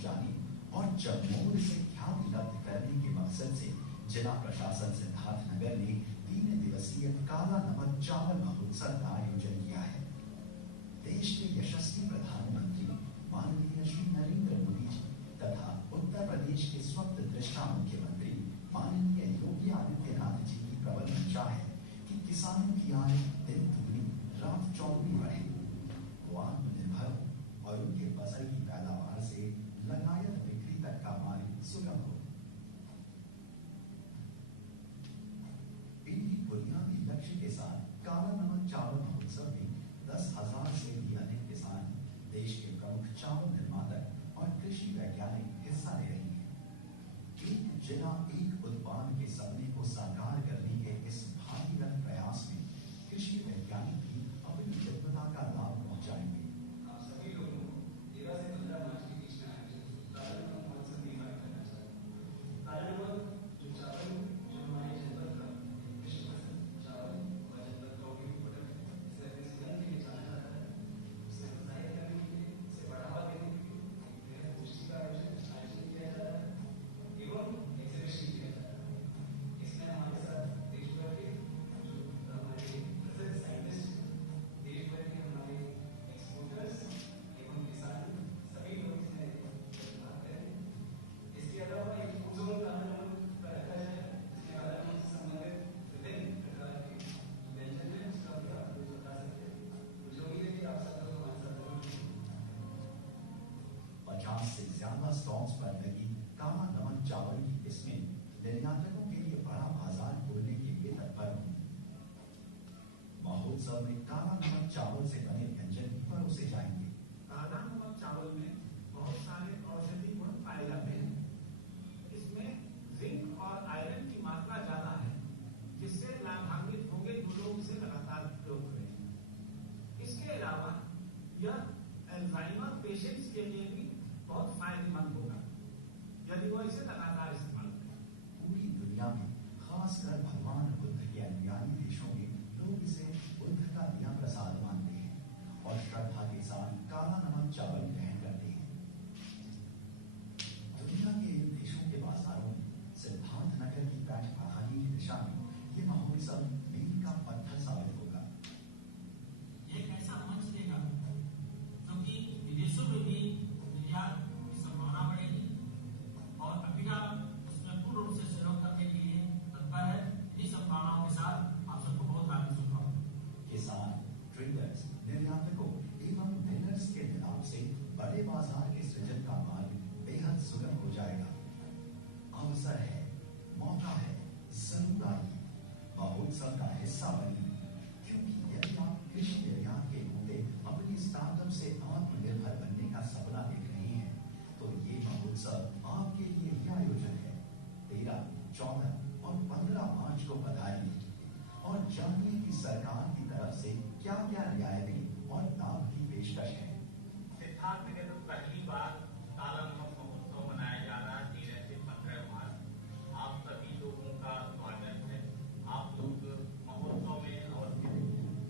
पहुंचाने और जमूर से ख्याति लब्ध करने के मकसद से जिला प्रशासन सिद्धार्थनगर ने 3 दिवसीय काला नमक चावल महोत्सव का आयोजन किया है। देश के यशस्वी प्रधानमंत्री माननीय श्री नरेंद्र मोदी जी तथा उत्तर प्रदेश के स्वप्न दृष्टा मुख्यमंत्री माननीय योगी आदित्यनाथ जी की प्रबल इच्छा है कि किसानों की आय दिन दुगनी रात चौगुनी बढ़े, वो आत्मनिर्भर हो और उनके फसल की पैदावार से लगायत बिक्री तक का मार्ग सुगम हो। इन्हीं बुनियादी लक्ष्य के साथ काला नमक चावल महोत्सव में 10,000 से भी अधिक किसान, देश के प्रमुख चावल निर्माता और कृषि वैज्ञानिक हिस्सा ले रही हैं। एक जिला एक उत्पाद के सपने को साकार करने के इस भागीरथ प्रयास में कृषि वैज्ञानिक भी अपनी विद्वता का लाभ पहुंचाएंगे। सभी लोगों को 13 से 15 मार्च के बीच में आयोजित काला नमक महोत्सव में भाग लेना चाहिए। काला नमक जो चावल जो हमारे जनपद का कृषि फसल चावल और जनपद का उपयोग प्रोडक्ट इसे अपने सीजन के लिए जाना जाता है, उसे प्रोत्साहित करने के लिए, उसे बढ़ावा देने के लिए बेहद गोष्ठी का आयोजन किया जा रहा है एवं एग्जीबिशन किया जा रहा है। इसमें हमारे साथ देश भर के जो हमारे प्रसिद्ध साइंटिस्ट, देश भर के हमारे एक्सपोर्टर्स एवं किसान सभी लोग इसमें भाग करेंगे। इसके अलावा एक फूड जोन काला नमक का रखा जाएगा, जिसमें काला नमक से संबंधित विभिन्न प्रकार के व्यंजन है उसका भी आप लोग बता सकते हैं। मुझे उम्मीद है कि आप सब लोग हमारे साथ जरूर जुड़ेंगे। 50 से ज्यादा स्टॉल्स पर लगी काला नमक चावल की किस्में निर्यातकों के लिए बड़ा बाजार खोलने के लिए तत्पर होंगी। महोत्सव में काला नमक चावल से बने व्यंजन भी परोसे जाएंगे। काला नमक चावल में बहुत सारे औषधि गुण पाए जाते हैं। इसमें जिंक और आयरन की मात्रा ज्यादा है, जिससे लाभान्वित होंगे जो लोग इसे लगातार उपयोग करेंगे। इसके अलावा यह अल्जाइमर पेशेंट्स के लिए भी बहुत फायदेमंद होगा यदि वो इसे लगातार इस्तेमाल करें। पूरी दुनिया में खासकर भगवान बुद्ध के अनुयायी देशों में लोग इसे बुद्ध का दिया प्रसाद मानते हैं और श्रद्धा के साथ काला नमक चावल ग्रहण करते हैं। दुनिया के इन देशों के बाजारों में सिद्धार्थनगर की पैठ बढ़ाने की दिशा में ये महोत्सव मील का पत्थर साबित होगा। एक ऐसा मंच देगा क्योंकि विदेशों में भी निर्यात की संभावना बढ़ेगी और अभिगा उसमें पूर्ण रूप से सहयोग करने के लिए तत्पर है। इन्हीं संभावनाओं के साथ आप सबको बहुत हार्दिक शुभकामनाएं। किसान, ट्रेडर्स, निर्यातकों एवं डीलर्स के मिलाप से बड़े बाजार के सृजन का मार्ग बेहद सुगम हो जाएगा। अवसर है, मौका है, जरूर आइए, महोत्सव का हिस्सा बनिए, क्योंकि यदि आप कृषि निर्यात के होते अपनी स्टार्टअप से आत्मनिर्भर बनने का सपना देख रहे हैं तो ये महोत्सव आपके लिए ही आयोजन है। 13, 14 और 15 मार्च को पधारिए और जानिए कि सरकार की तरफ से क्या क्या रियायतें और लाभ की पेशकश है। सिद्धार्थनगर में पहली बार काला नमक महोत्सव मनाया जा रहा है 13 से 15 मार्च। आप सभी लोगों का स्वागत है। आप लोग महोत्सव में और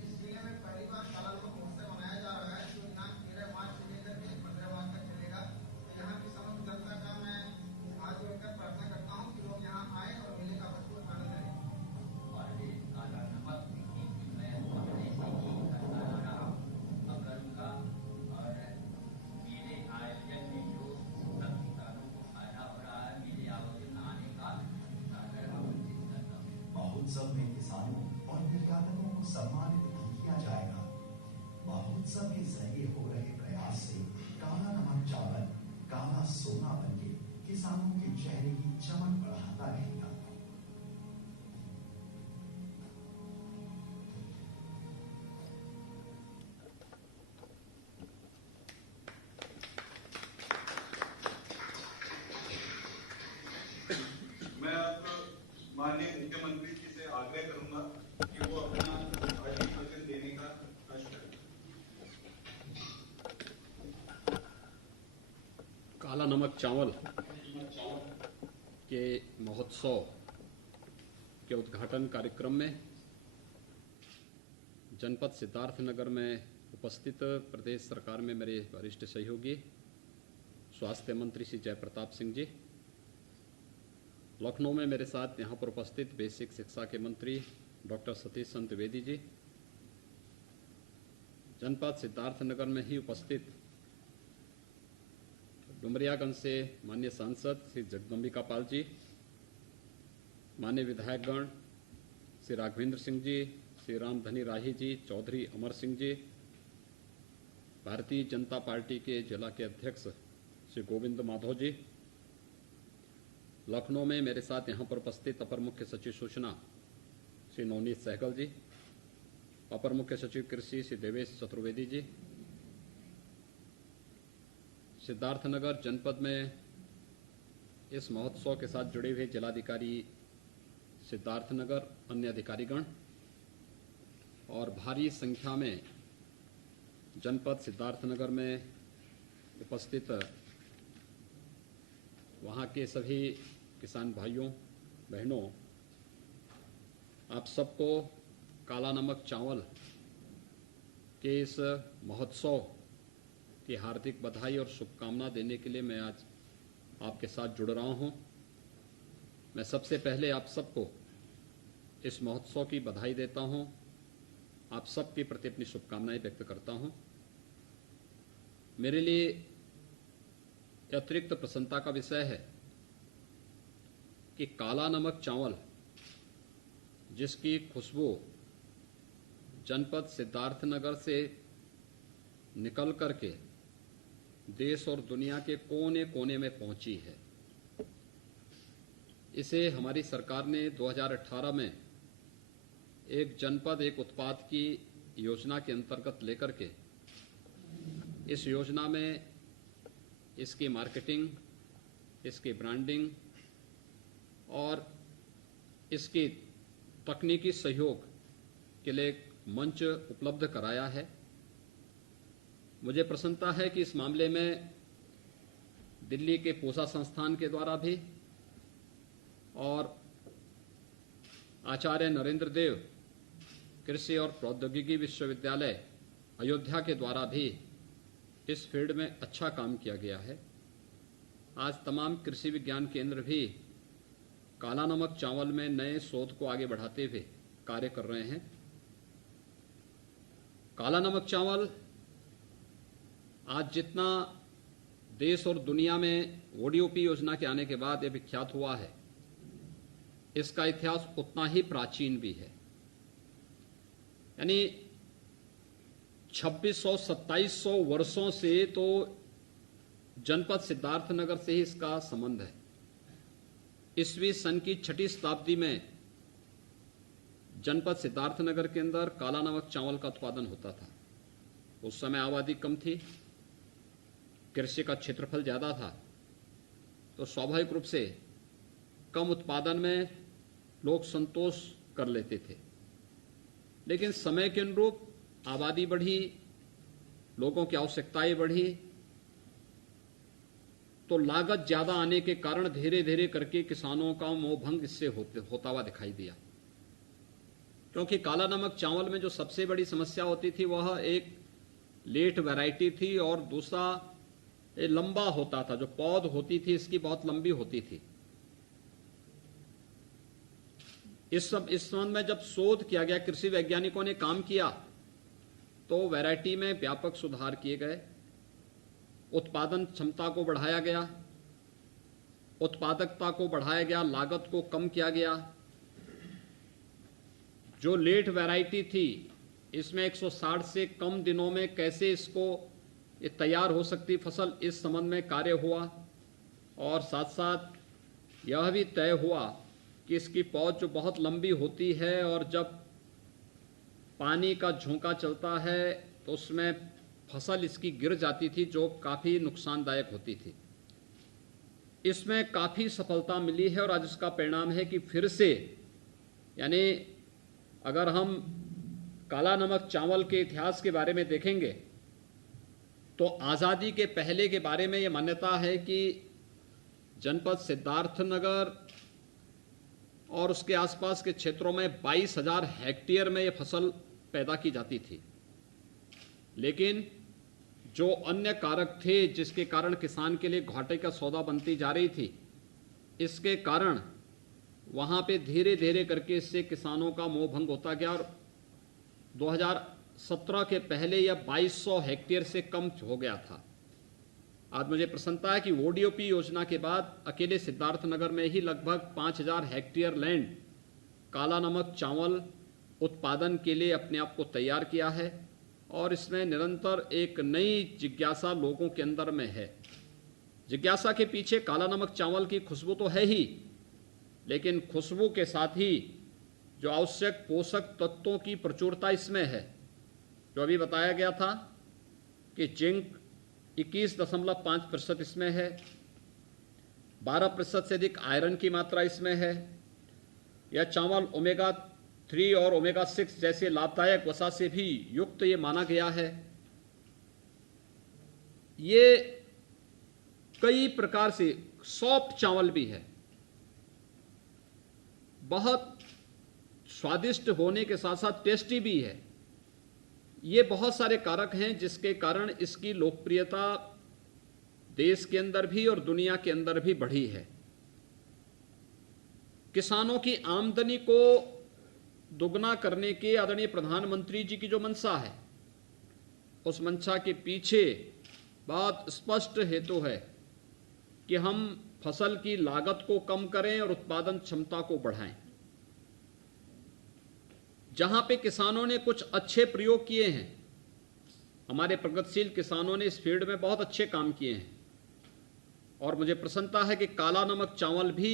इस जिले में पहली बार काला नमक महोत्सव मनाया जा रहा है, जो दिनांक 13 मार्च से लेकर के 15 मार्च तक चलेगा। तो यहाँ की समस्त जनता का मैं हाथ जोड़कर प्रार्थना करता हूँ कि लोग यहाँ आए और मेले का भरपूर आनंद लें। और ये काला नमक की मैं अपने से ही करता आ रहा हूँ अगर उनका और मेरे आयोजन में जो सब किसानों को फायदा हो रहा है, मेरे आयोजन आने का सागर आमंत्रित करता हूँ। महोत्सव में किसानों और निर्यातकों को सम्मानित भी किया जाएगा। महोत्सव के जरिए हो रहे प्रयास से काला नमक चावल काला सोना बनके किसानों के चेहरे की चमक बढ़ाता रहेगा। मैं अब माननीय मुख्यमंत्री जी से आग्रह करूंगा कि वो अपना अभिभाषण देने का कष्ट करें। काला नमक चावल के महोत्सव के उद्घाटन कार्यक्रम में जनपद सिद्धार्थनगर में उपस्थित प्रदेश सरकार में मेरे वरिष्ठ सहयोगी स्वास्थ्य मंत्री श्री जयप्रताप सिंह जी, लखनऊ में मेरे साथ यहाँ पर उपस्थित बेसिक शिक्षा के मंत्री डॉक्टर सतीश चंद्र द्विवेदी जी, जनपद सिद्धार्थनगर में ही उपस्थित डुमरियागंज से माननीय सांसद श्री जगदम्बिका पाल जी, माननीय विधायकगण श्री राघवेंद्र सिंह जी, श्री रामधनी राही जी, चौधरी अमर सिंह जी, भारतीय जनता पार्टी के जिला के अध्यक्ष श्री गोविंद माधव जी, लखनऊ में मेरे साथ यहाँ पर उपस्थित अपर मुख्य सचिव सूचना श्री नवनीत सहगल जी, अपर मुख्य सचिव कृषि श्री देवेश चतुर्वेदी जी, सिद्धार्थनगर जनपद में इस महोत्सव के साथ जुड़े हुए जिलाधिकारी सिद्धार्थनगर, अन्य अधिकारीगण और भारी संख्या में जनपद सिद्धार्थनगर में उपस्थित वहाँ के सभी किसान भाइयों बहनों, आप सबको काला नमक चावल के इस महोत्सव की हार्दिक बधाई और शुभकामना देने के लिए मैं आज आपके साथ जुड़ रहा हूँ। मैं सबसे पहले आप सबको इस महोत्सव की बधाई देता हूँ, आप सबके प्रति अपनी शुभकामनाएं व्यक्त करता हूँ। मेरे लिए अतिरिक्त प्रसन्नता का विषय है कि काला नमक चावल, जिसकी खुशबू जनपद सिद्धार्थनगर से निकल करके देश और दुनिया के कोने कोने में पहुंची है, इसे हमारी सरकार ने 2018 में एक जनपद एक उत्पाद की योजना के अंतर्गत लेकर के इस योजना में इसकी मार्केटिंग, इसकी ब्रांडिंग और इसकी तकनीकी सहयोग के लिए एक मंच उपलब्ध कराया है। मुझे प्रसन्नता है कि इस मामले में दिल्ली के पूसा संस्थान के द्वारा भी और आचार्य नरेंद्र देव कृषि और प्रौद्योगिकी विश्वविद्यालय अयोध्या के द्वारा भी इस फील्ड में अच्छा काम किया गया है। आज तमाम कृषि विज्ञान केंद्र भी काला नमक चावल में नए शोध को आगे बढ़ाते हुए कार्य कर रहे हैं। काला नमक चावल आज जितना देश और दुनिया में ओडीओपी योजना के आने के बाद यह विख्यात हुआ है, इसका इतिहास उतना ही प्राचीन भी है। यानी 2600-2700 वर्षों से तो जनपद सिद्धार्थनगर से ही इसका संबंध है। ईस्वी सन की 6वीं शताब्दी में जनपद सिद्धार्थनगर के अंदर काला नमक चावल का उत्पादन होता था। उस समय आबादी कम थी, कृषि का क्षेत्रफल ज्यादा था, तो स्वाभाविक रूप से कम उत्पादन में लोग संतोष कर लेते थे। लेकिन समय के अनुरूप आबादी बढ़ी, लोगों की आवश्यकताएं बढ़ी, तो लागत ज्यादा आने के कारण धीरे धीरे करके किसानों का मोहभंग इससे होता हुआ दिखाई दिया। क्योंकि काला नमक चावल में जो सबसे बड़ी समस्या होती थी वह एक लेट वैरायटी थी और दूसरा लंबा होता था। जो पौध होती थी इसकी बहुत लंबी होती थी। इस संबंध में जब शोध किया गया, कृषि वैज्ञानिकों ने काम किया, तो वैरायटी में व्यापक सुधार किए गए, उत्पादन क्षमता को बढ़ाया गया, उत्पादकता को बढ़ाया गया, लागत को कम किया गया। जो लेट वैरायटी थी इसमें 160 से कम दिनों में कैसे इसको ये तैयार हो सकती फसल, इस संबंध में कार्य हुआ। और साथ साथ यह भी तय हुआ कि इसकी पौध जो बहुत लंबी होती है और जब पानी का झोंका चलता है तो उसमें फसल इसकी गिर जाती थी, जो काफ़ी नुकसानदायक होती थी। इसमें काफ़ी सफलता मिली है और आज इसका परिणाम है कि फिर से, यानी अगर हम काला नमक चावल के इतिहास के बारे में देखेंगे तो आज़ादी के पहले के बारे में ये मान्यता है कि जनपद सिद्धार्थनगर और उसके आसपास के क्षेत्रों में 22,000 हेक्टेयर में ये फसल पैदा की जाती थी। लेकिन जो अन्य कारक थे जिसके कारण किसान के लिए घाटे का सौदा बनती जा रही थी, इसके कारण वहाँ पे धीरे धीरे करके इससे किसानों का मोह भंग होता गया और 2017 के पहले यह 2200 हेक्टेयर से कम हो गया था। आज मुझे प्रसन्नता है कि ओडीओपी योजना के बाद अकेले सिद्धार्थनगर में ही लगभग 5000 हेक्टेयर लैंड काला नमक चावल उत्पादन के लिए अपने आप को तैयार किया है और इसमें निरंतर एक नई जिज्ञासा लोगों के अंदर में है। जिज्ञासा के पीछे काला नमक चावल की खुशबू तो है ही, लेकिन खुशबू के साथ ही जो आवश्यक पोषक तत्वों की प्रचुरता इसमें है। जो अभी बताया गया था कि जिंक 21.5% इसमें है, 12% से अधिक आयरन की मात्रा इसमें है। यह चावल ओमेगा 3 और ओमेगा 6 जैसे लाभदायक वसा से भी युक्त ये माना गया है। ये कई प्रकार से सॉफ्ट चावल भी है, बहुत स्वादिष्ट होने के साथ साथ टेस्टी भी है। ये बहुत सारे कारक हैं जिसके कारण इसकी लोकप्रियता देश के अंदर भी और दुनिया के अंदर भी बढ़ी है। किसानों की आमदनी को दुगना करने के आदरणीय प्रधानमंत्री जी की जो मंशा है, उस मंशा के पीछे बहुत स्पष्ट हेतु है कि हम फसल की लागत को कम करें और उत्पादन क्षमता को बढ़ाएं। जहां पे किसानों ने कुछ अच्छे प्रयोग किए हैं, हमारे प्रगतिशील किसानों ने इस फील्ड में बहुत अच्छे काम किए हैं और मुझे प्रसन्नता है कि काला नमक चावल भी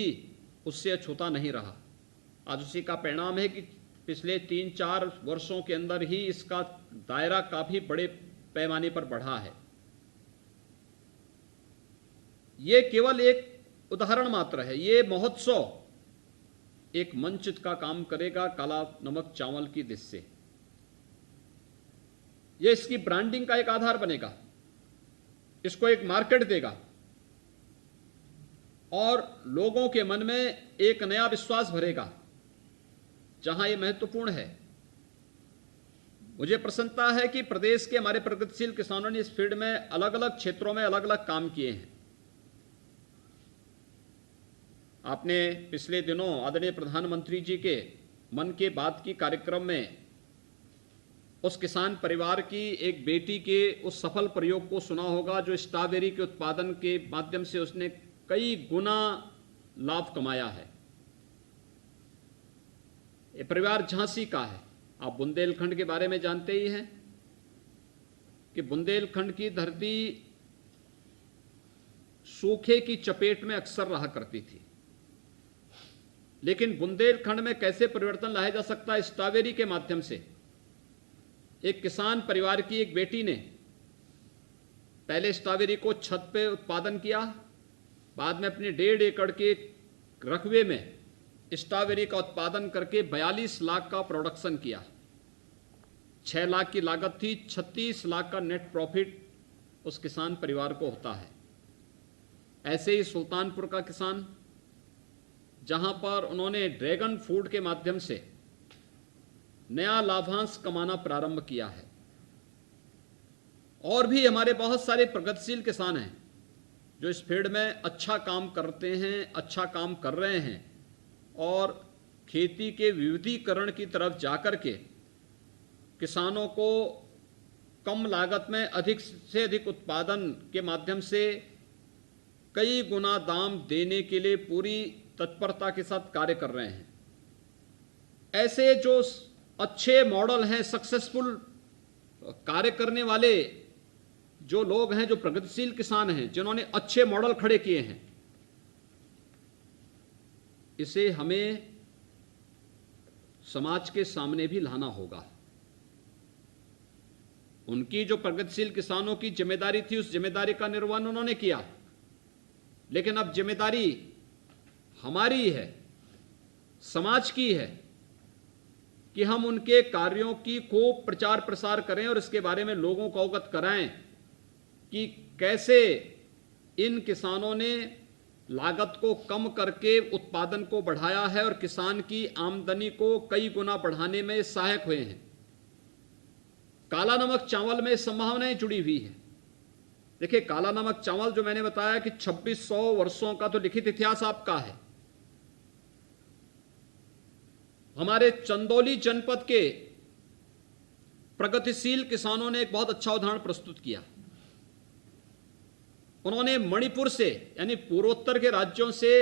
उससे अछूता नहीं रहा। आज उसी का परिणाम है कि पिछले 3-4 वर्षों के अंदर ही इसका दायरा काफी बड़े पैमाने पर बढ़ा है। ये केवल एक उदाहरण मात्र है। ये महोत्सव एक मंच का काम करेगा काला नमक चावल की दिशा से। यह इसकी ब्रांडिंग का एक आधार बनेगा, इसको एक मार्केट देगा और लोगों के मन में एक नया विश्वास भरेगा। जहां यह महत्वपूर्ण है, मुझे प्रसन्नता है कि प्रदेश के हमारे प्रगतिशील किसानों ने इस फील्ड में अलग अलग क्षेत्रों में अलग अलग काम किए हैं। आपने पिछले दिनों आदरणीय प्रधानमंत्री जी के मन की बात की कार्यक्रम में उस किसान परिवार की एक बेटी के उस सफल प्रयोग को सुना होगा, जो स्ट्रॉबेरी के उत्पादन के माध्यम से उसने कई गुना लाभ कमाया है। ये परिवार झांसी का है। आप बुंदेलखंड के बारे में जानते ही हैं कि बुंदेलखंड की धरती सूखे की चपेट में अक्सर रहा करती थी, लेकिन बुंदेलखंड में कैसे परिवर्तन लाया जा सकता है? स्ट्रॉबेरी के माध्यम से। एक किसान परिवार की एक बेटी ने पहले स्ट्रॉबेरी को छत पे उत्पादन किया, बाद में अपने 1.5 एकड़ के रकबे में स्ट्रॉबेरी का उत्पादन करके 42 लाख का प्रोडक्शन किया। 6 लाख की लागत थी, 36 लाख का नेट प्रॉफिट उस किसान परिवार को होता है। ऐसे ही सुल्तानपुर का किसान, जहां पर उन्होंने ड्रैगन फ्रूट के माध्यम से नया लाभांश कमाना प्रारंभ किया है। और भी हमारे बहुत सारे प्रगतिशील किसान हैं जो इस फील्ड में अच्छा काम करते हैं, अच्छा काम कर रहे हैं और खेती के विविधीकरण की तरफ जाकर के किसानों को कम लागत में अधिक से अधिक उत्पादन के माध्यम से कई गुना दाम देने के लिए पूरी तत्परता के साथ कार्य कर रहे हैं। ऐसे जो अच्छे मॉडल हैं, सक्सेसफुल कार्य करने वाले जो लोग हैं, जो प्रगतिशील किसान हैं, जिन्होंने अच्छे मॉडल खड़े किए हैं, इसे हमें समाज के सामने भी लाना होगा। उनकी जो प्रगतिशील किसानों की जिम्मेदारी थी, उस जिम्मेदारी का निर्वहन उन्होंने किया, लेकिन अब जिम्मेदारी हमारी है, समाज की है कि हम उनके कार्यों की खूब प्रचार प्रसार करें और इसके बारे में लोगों को अवगत कराएं कि कैसे इन किसानों ने लागत को कम करके उत्पादन को बढ़ाया है और किसान की आमदनी को कई गुना बढ़ाने में सहायक हुए हैं। काला नमक चावल में संभावनाएं जुड़ी हुई हैं। देखिए, काला नमक चावल जो मैंने बताया कि 2600 वर्षों का तो लिखित इतिहास आपका है। हमारे चंदौली जनपद के प्रगतिशील किसानों ने एक बहुत अच्छा उदाहरण प्रस्तुत किया। उन्होंने मणिपुर से, यानी पूर्वोत्तर के राज्यों से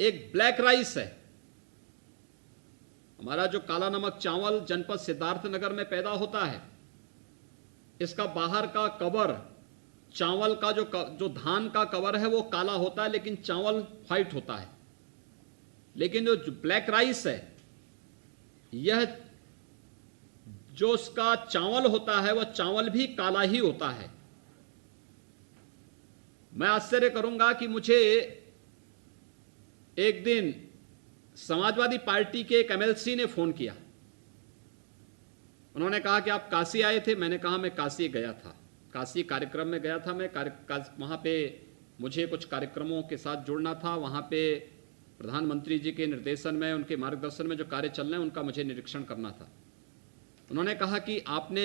एक ब्लैक राइस है, हमारा जो काला नमक चावल जनपद सिद्धार्थनगर में पैदा होता है, इसका बाहर का कवर, चावल का जो धान का कवर है वो काला होता है, लेकिन चावल व्हाइट होता है। लेकिन जो ब्लैक राइस है, यह जो उसका चावल होता है वह चावल भी काला ही होता है। मैं आश्चर्य करूंगा कि मुझे एक दिन समाजवादी पार्टी के एक एमएलसी ने फोन किया। उन्होंने कहा कि आप काशी आए थे। मैंने कहा मैं काशी गया था, काशी कार्यक्रम में गया था मैं। वहां पे मुझे कुछ कार्यक्रमों के साथ जुड़ना था। वहां पे प्रधानमंत्री जी के निर्देशन में, उनके मार्गदर्शन में जो कार्य चल रहे हैं उनका मुझे निरीक्षण करना था। उन्होंने कहा कि आपने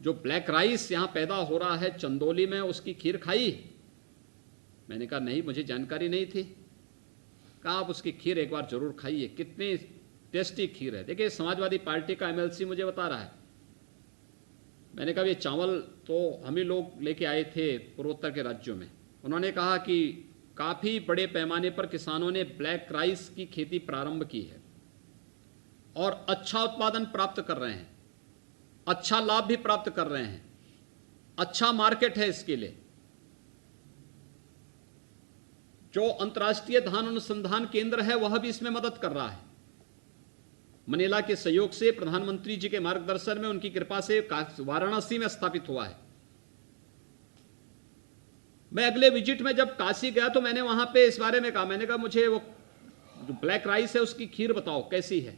जो ब्लैक राइस यहाँ पैदा हो रहा है चंदौली में, उसकी खीर खाई? मैंने कहा नहीं, मुझे जानकारी नहीं थी। कहा आप उसकी खीर एक बार जरूर खाइए, कितनी टेस्टी खीर है। देखिए, समाजवादी पार्टी का एमएलसी मुझे बता रहा है। मैंने कहा ये चावल तो हम ही लोग लेके आए थे पूर्वोत्तर के राज्यों में। उन्होंने कहा कि काफ़ी बड़े पैमाने पर किसानों ने ब्लैक राइस की खेती प्रारंभ की है और अच्छा उत्पादन प्राप्त कर रहे हैं, अच्छा लाभ भी प्राप्त कर रहे हैं, अच्छा मार्केट है इसके लिए। जो अंतर्राष्ट्रीय धान अनुसंधान केंद्र है वह भी इसमें मदद कर रहा है। मनीला के सहयोग से, प्रधानमंत्री जी के मार्गदर्शन में, उनकी कृपा से वाराणसी में स्थापित हुआ है। मैं अगले विजिट में जब काशी गया तो मैंने वहां पे इस बारे में कहा। मैंने कहा मुझे वो जो ब्लैक राइस है उसकी खीर बताओ कैसी है।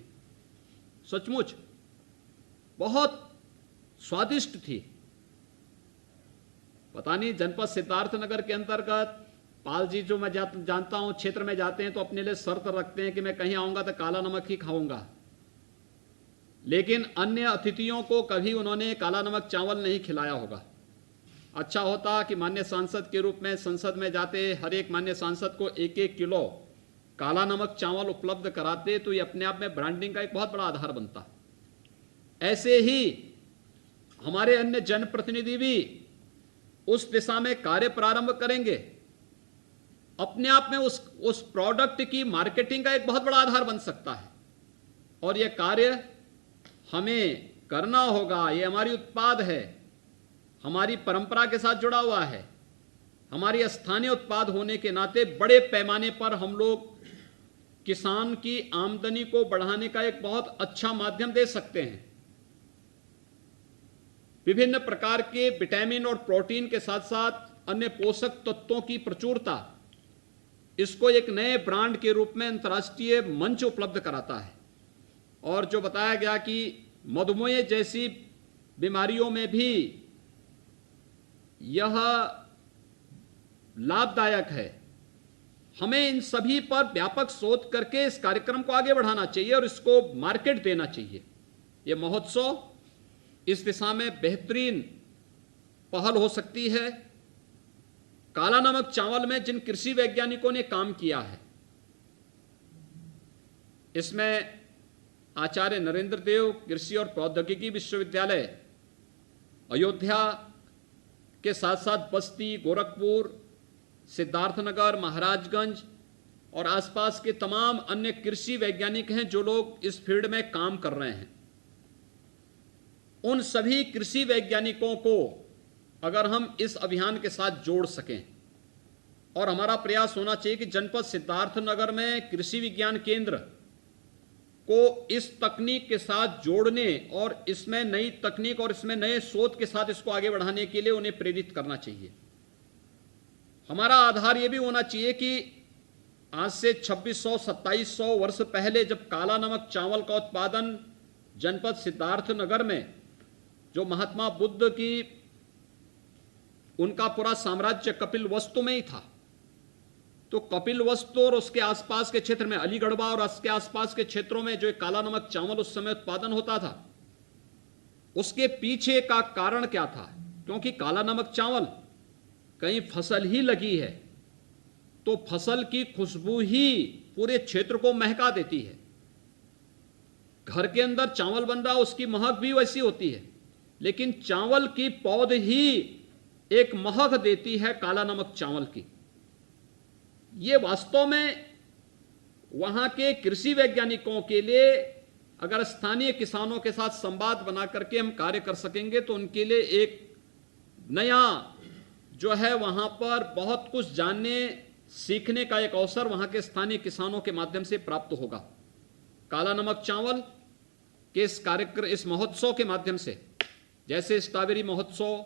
सचमुच बहुत स्वादिष्ट थी। पता नहीं, जनपद सिद्धार्थनगर के अंतर्गत पाल जी जो मैं जानता हूं क्षेत्र में जाते हैं तो अपने लिए शर्त रखते हैं कि मैं कहीं आऊंगा तो काला नमक ही खाऊंगा, लेकिन अन्य अतिथियों को कभी उन्होंने काला नमक चावल नहीं खिलाया होगा। अच्छा होता कि माननीय सांसद के रूप में संसद में जाते हर एक माननीय सांसद को 1-1 किलो काला नमक चावल उपलब्ध कराते, तो ये अपने आप में ब्रांडिंग का एक बहुत बड़ा आधार बनता। ऐसे ही हमारे अन्य जनप्रतिनिधि भी उस दिशा में कार्य प्रारंभ करेंगे। अपने आप में उस प्रोडक्ट की मार्केटिंग का एक बहुत बड़ा आधार बन सकता है और यह कार्य हमें करना होगा। ये हमारी उत्पाद है, हमारी परंपरा के साथ जुड़ा हुआ है। हमारी स्थानीय उत्पाद होने के नाते बड़े पैमाने पर हम लोग किसान की आमदनी को बढ़ाने का एक बहुत अच्छा माध्यम दे सकते हैं। विभिन्न प्रकार के विटामिन और प्रोटीन के साथ साथ अन्य पोषक तत्वों की प्रचुरता इसको एक नए ब्रांड के रूप में अंतर्राष्ट्रीय मंच उपलब्ध कराता है। और जो बताया गया कि मधुमेह जैसी बीमारियों में भी यह लाभदायक है। हमें इन सभी पर व्यापक शोध करके इस कार्यक्रम को आगे बढ़ाना चाहिए और इसको मार्केट देना चाहिए। यह महोत्सव इस दिशा में बेहतरीन पहल हो सकती है। काला नमक चावल में जिन कृषि वैज्ञानिकों ने काम किया है, इसमें आचार्य नरेंद्र देव कृषि और प्रौद्योगिकी विश्वविद्यालय अयोध्या के साथ साथ बस्ती, गोरखपुर, सिद्धार्थनगर, महाराजगंज और आसपास के तमाम अन्य कृषि वैज्ञानिक हैं जो लोग इस फील्ड में काम कर रहे हैं। उन सभी कृषि वैज्ञानिकों को अगर हम इस अभियान के साथ जोड़ सकें, और हमारा प्रयास होना चाहिए कि जनपद सिद्धार्थनगर में कृषि विज्ञान केंद्र को इस तकनीक के साथ जोड़ने और इसमें नई तकनीक और इसमें नए शोध के साथ इसको आगे बढ़ाने के लिए उन्हें प्रेरित करना चाहिए। हमारा आधार यह भी होना चाहिए कि आज से 2600-2700 वर्ष पहले जब काला नमक चावल का उत्पादन जनपद सिद्धार्थनगर में, जो महात्मा बुद्ध की उनका पूरा साम्राज्य कपिलवस्तु में ही था, तो कपिलवस्तु और उसके आसपास के क्षेत्र में, अलीगढ़वा और उसके आसपास के क्षेत्रों में जो काला नमक चावल उस समय उत्पादन होता था, उसके पीछे का कारण क्या था? क्योंकि काला नमक चावल कहीं फसल ही लगी है तो फसल की खुशबू ही पूरे क्षेत्र को महका देती है। घर के अंदर चावल बन रहा उसकी महक भी वैसी होती है, लेकिन चावल की पौध ही एक महक देती है काला नमक चावल की। ये वास्तव में वहां के कृषि वैज्ञानिकों के लिए अगर स्थानीय किसानों के साथ संवाद बना करके हम कार्य कर सकेंगे तो उनके लिए एक नया जो है वहां पर बहुत कुछ जानने सीखने का एक अवसर वहां के स्थानीय किसानों के माध्यम से प्राप्त होगा। काला नमक चावल के इस कार्यक्रम, इस महोत्सव के माध्यम से, जैसे स्ट्रॉबेरी महोत्सव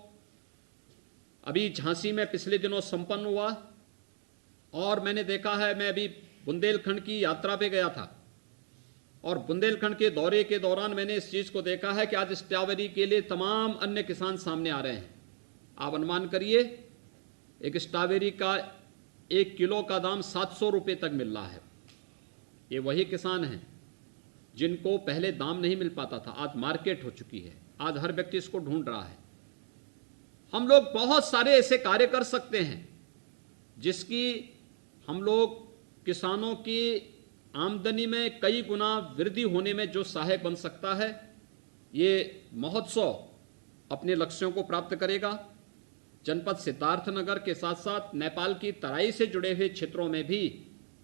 अभी झांसी में पिछले दिनों संपन्न हुआ और मैंने देखा है, मैं अभी बुंदेलखंड की यात्रा पे गया था और बुंदेलखंड के दौरे के दौरान मैंने इस चीज को देखा है कि आज स्ट्रॉबेरी के लिए तमाम अन्य किसान सामने आ रहे हैं। आप अनुमान करिए, एक स्ट्रॉबेरी का 1 किलो का दाम 700 रुपये तक मिल रहा है। ये वही किसान हैं जिनको पहले दाम नहीं मिल पाता था, आज मार्केट हो चुकी है, आज हर व्यक्ति इसको ढूंढ रहा है। हम लोग बहुत सारे ऐसे कार्य कर सकते हैं जिसकी हम लोग किसानों की आमदनी में कई गुना वृद्धि होने में जो सहायक बन सकता है। ये महोत्सव अपने लक्ष्यों को प्राप्त करेगा। जनपद सिद्धार्थनगर के साथ साथ नेपाल की तराई से जुड़े हुए क्षेत्रों में भी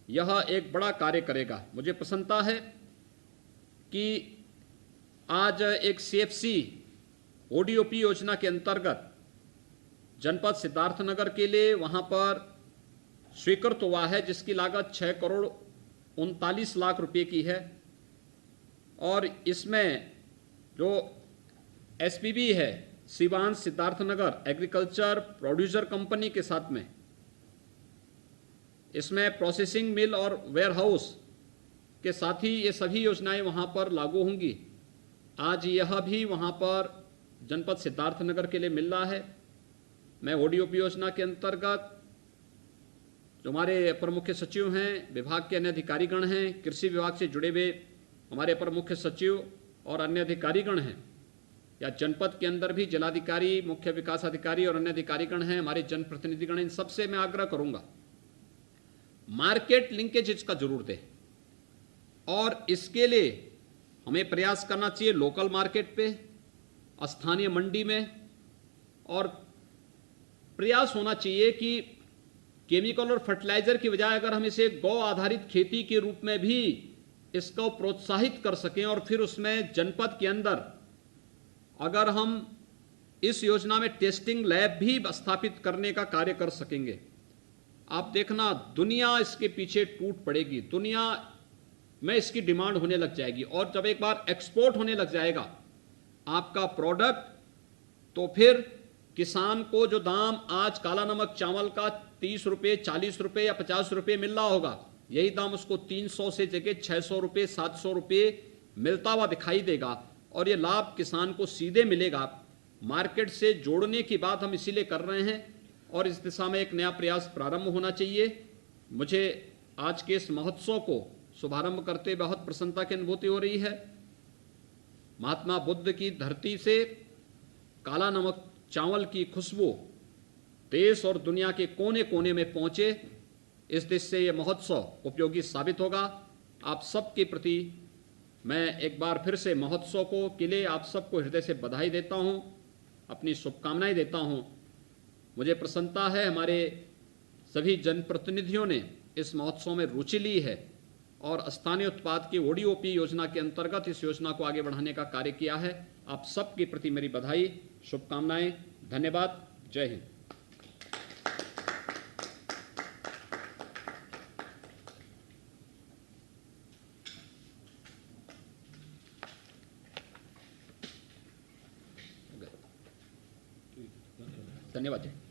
यह एक बड़ा कार्य करेगा। मुझे प्रसन्नता है कि आज एक CFC ODOP योजना के अंतर्गत जनपद सिद्धार्थनगर के लिए वहां पर स्वीकृत हुआ है, जिसकी लागत 6 करोड़ 39 लाख रुपए की है। और इसमें जो SPB है, Shivansh Siddharthnagar agriculture producer company के साथ में, इसमें प्रोसेसिंग मिल और वेयरहाउस के साथ ही ये सभी योजनाएं वहां पर लागू होंगी। आज यह भी वहां पर जनपद सिद्धार्थनगर के लिए मिल रहा है। मैं ODOP योजना के अंतर्गत जो हमारे अपर मुख्य सचिव हैं, विभाग के अन्य अधिकारीगण हैं, कृषि विभाग से जुड़े हुए हमारे अपर मुख्य सचिव और अन्य अधिकारीगण हैं, या जनपद के अंदर भी जिलाधिकारी, मुख्य विकास अधिकारी और अन्य अधिकारीगण हैं, हमारे जनप्रतिनिधिगण, इन सबसे मैं आग्रह करूंगा मार्केट लिंकेज इसका जरूर दें। और इसके लिए हमें प्रयास करना चाहिए लोकल मार्केट पे, स्थानीय मंडी में, और प्रयास होना चाहिए कि केमिकल और फर्टिलाइजर की बजाय अगर हम इसे गौ आधारित खेती के रूप में भी इसको प्रोत्साहित कर सकें और फिर उसमें जनपद के अंदर अगर हम इस योजना में टेस्टिंग लैब भी स्थापित करने का कार्य कर सकेंगे, आप देखना दुनिया इसके पीछे टूट पड़ेगी, दुनिया में इसकी डिमांड होने लग जाएगी। और जब एक बार एक्सपोर्ट होने लग जाएगा आपका प्रोडक्ट, तो फिर किसान को जो दाम आज काला नमक चावल का 30 रुपये, 40 रुपये या 50 रुपये मिल रहा होगा, यही दाम उसको 300 से जगह 600 रुपये, 700 रुपये मिलता हुआ दिखाई देगा। और ये लाभ किसान को सीधे मिलेगा। मार्केट से जोड़ने की बात हम इसीलिए कर रहे हैं और इस दिशा में एक नया प्रयास प्रारंभ होना चाहिए। मुझे आज के इस महोत्सव को शुभारंभ करते बहुत प्रसन्नता की अनुभूति हो रही है। महात्मा बुद्ध की धरती से काला नमक चावल की खुशबू देश और दुनिया के कोने कोने में पहुंचे, इस दिशा से ये महोत्सव उपयोगी साबित होगा। आप सबके प्रति मैं एक बार फिर से महोत्सव को के लिए आप सबको हृदय से बधाई देता हूं, अपनी शुभकामनाएं देता हूं। मुझे प्रसन्नता है हमारे सभी जनप्रतिनिधियों ने इस महोत्सव में रुचि ली है और स्थानीय उत्पाद की ODOP योजना के अंतर्गत इस योजना को आगे बढ़ाने का कार्य किया है। आप सबके प्रति मेरी बधाई, शुभकामनाएं, धन्यवाद। जय हिंद। धन्यवाद जी।